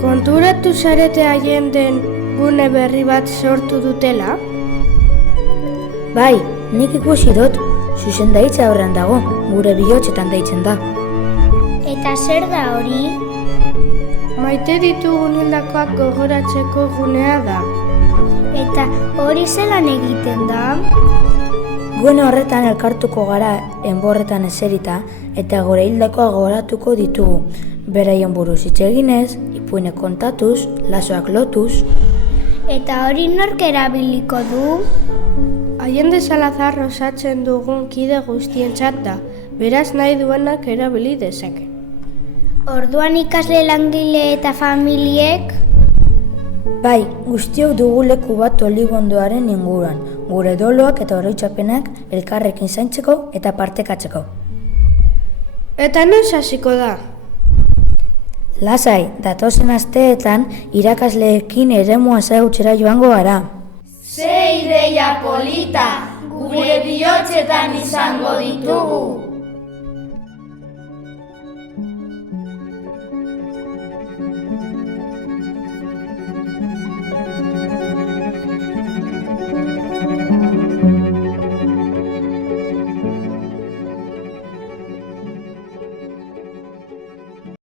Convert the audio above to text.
Konturatu zarete haien den gune berri bat sortu dutela? Bai, nik ikusi dut, zuzendaritza horren dago, gure bihotzetan deitzen da. Eta zer da hori? Maite ditugun hildakoak gogoratzeko gunea da. Eta hori zelan egiten da? Gune horretan elkartuko gara enborretan eserita eta gure hildakoa gogoratuko ditugu. Beraien buruz hitz eginez, ipuinek kontatuz, lasoak lotuz. Eta hori nork erabiliko du? Allende Salazar osatzen dugun kide guztientzat da, beraz nahi duenak erabili dezake. Orduan ikasle, langile eta familiek? Bai, guztiok dugu leku bat oligondoaren inguruan, gure doloak eta oroitzapenak elkarrekin zaintzeko eta partekatzeko. Eta noiz hasiko da? Lasai, datozen asteetan irakasleekin eremua ezagutzera joango gara. Ze ideia polita, gure bihotzetan izango ditugu.